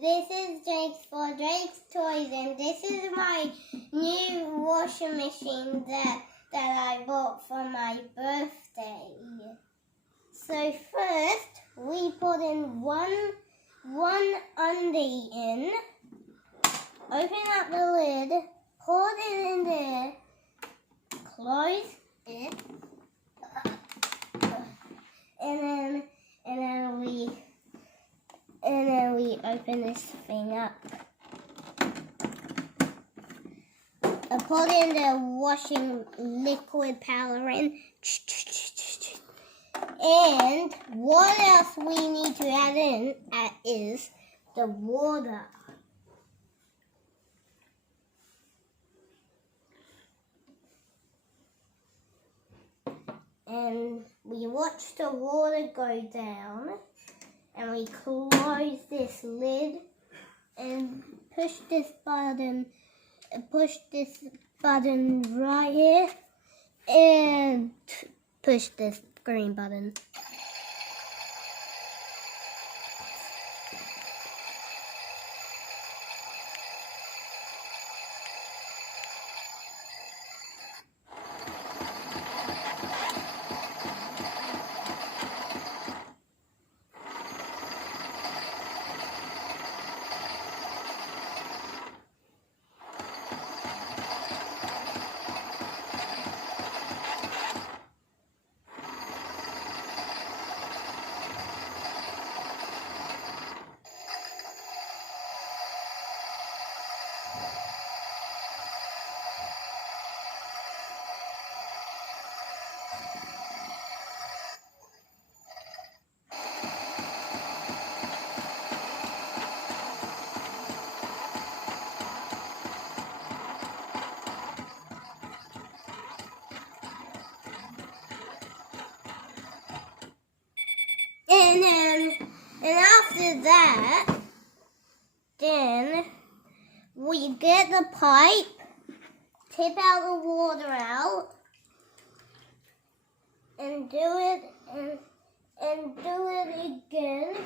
This is Drake's for Drake's Toys, and this is my new washing machine that I bought for my birthday. So first, we put in one undie in, open up the lid, pour it in there, close it, and then we open this thing up. I put in the washing liquid powder in. And what else we need to add in is the water. And we watch the water go down, and we close this lid and push this button right here and push this green button. And after that, then we get the pipe, tip out the water out, and do it again.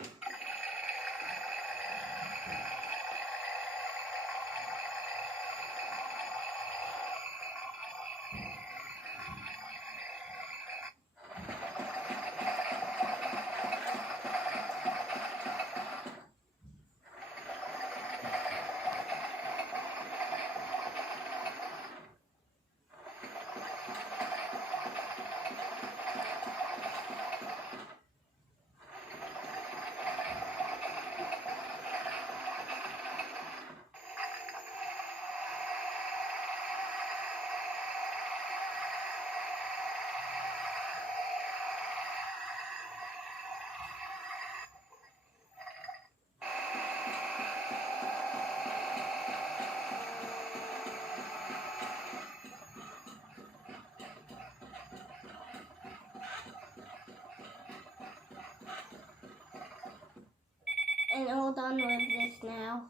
And all done with this now.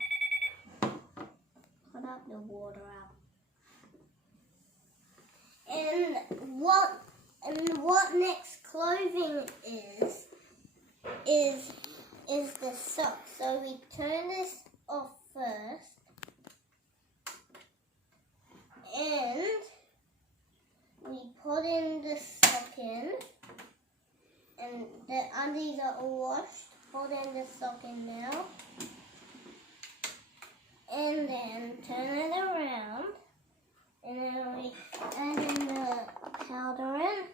Put up the water out. And what next clothing is the sock. So we turn this off first. And we put in the sock in. And the undies are all washed. Put in the sock in now, and then turn it around, and then we add in the powder in,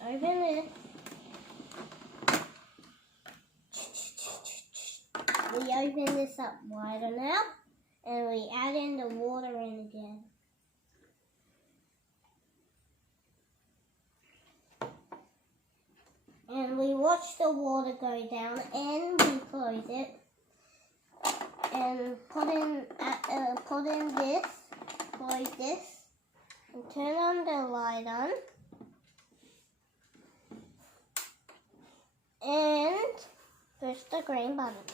open it, we open this up wider now, and we add in the water in again. And we watch the water go down, and we close it, and put in this, close this, and turn on the light on, and push the green button.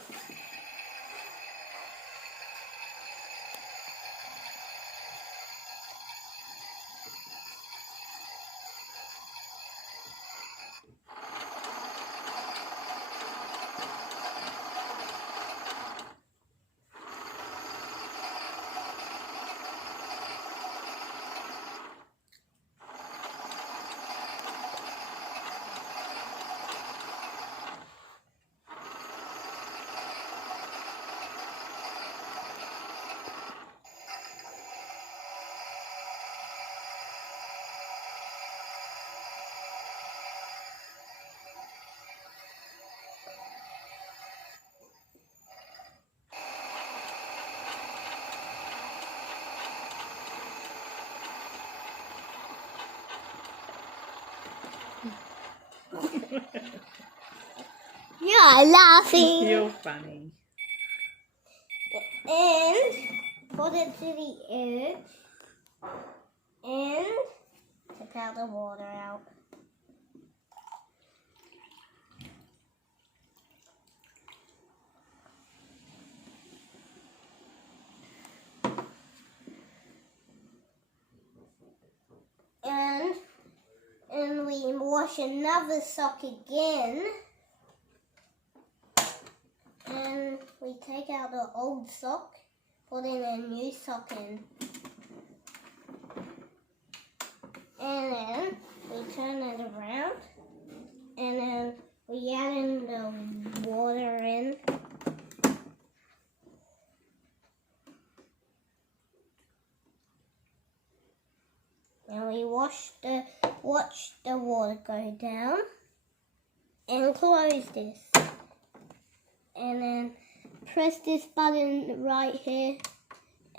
You're laughing. You're funny. And put it to the edge. And tip out the water out. And we wash another sock again. And we take out the old sock, put in a new sock in. And then we turn it around. And then we add in the water in. And we watch the water go down and close this. And then press this button right here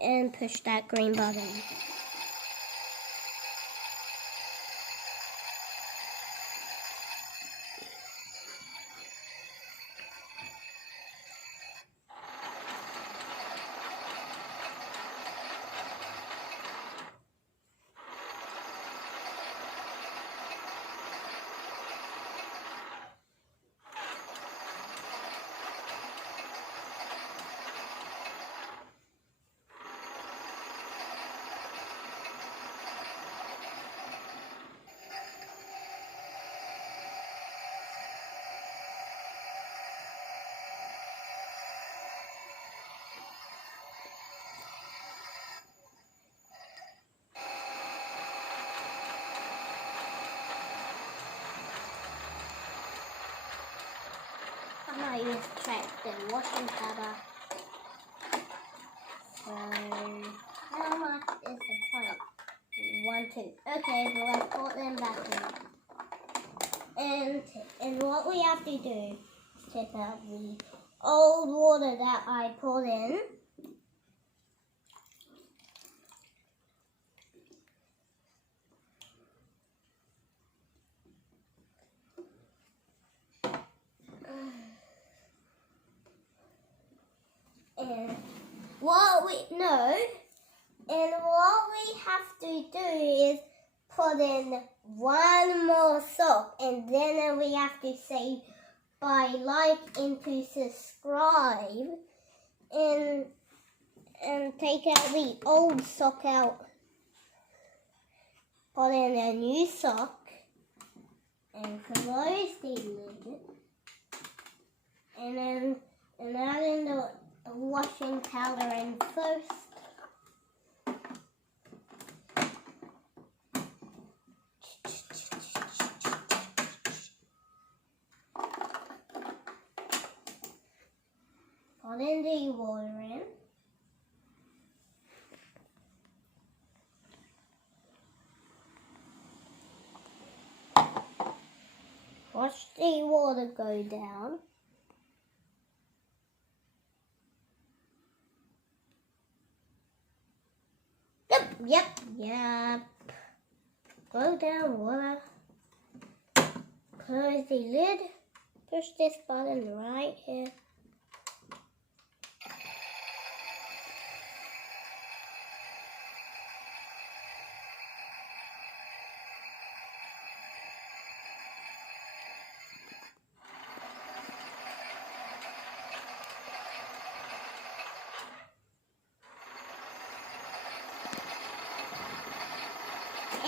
and push that green button. I use check the washing powder. So how much is the point? 1, 2. Okay, so let's put them back in. And what we have to do is tip out the old water that I put in. And what we have to do is put in one more sock, and then we have to say bye, like, and to subscribe, and take out the old sock out, put in a new sock, and close the lid, and add in the washing powder in first. Put in the water in. Watch the water go down. Yep. Go down water. Close the lid. Push this button right here.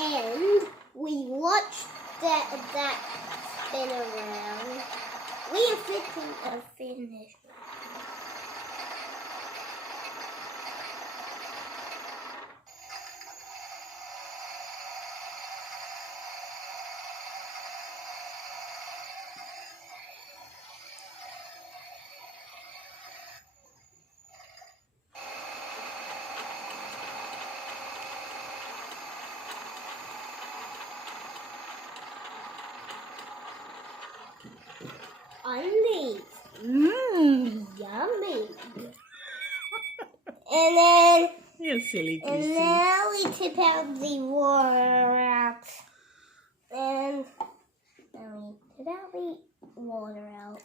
And we watch that spin around. We are finished. Undies. Yummy. And then You're silly, and Chrissy. now we tip out the water out. And then we Did that leak water out?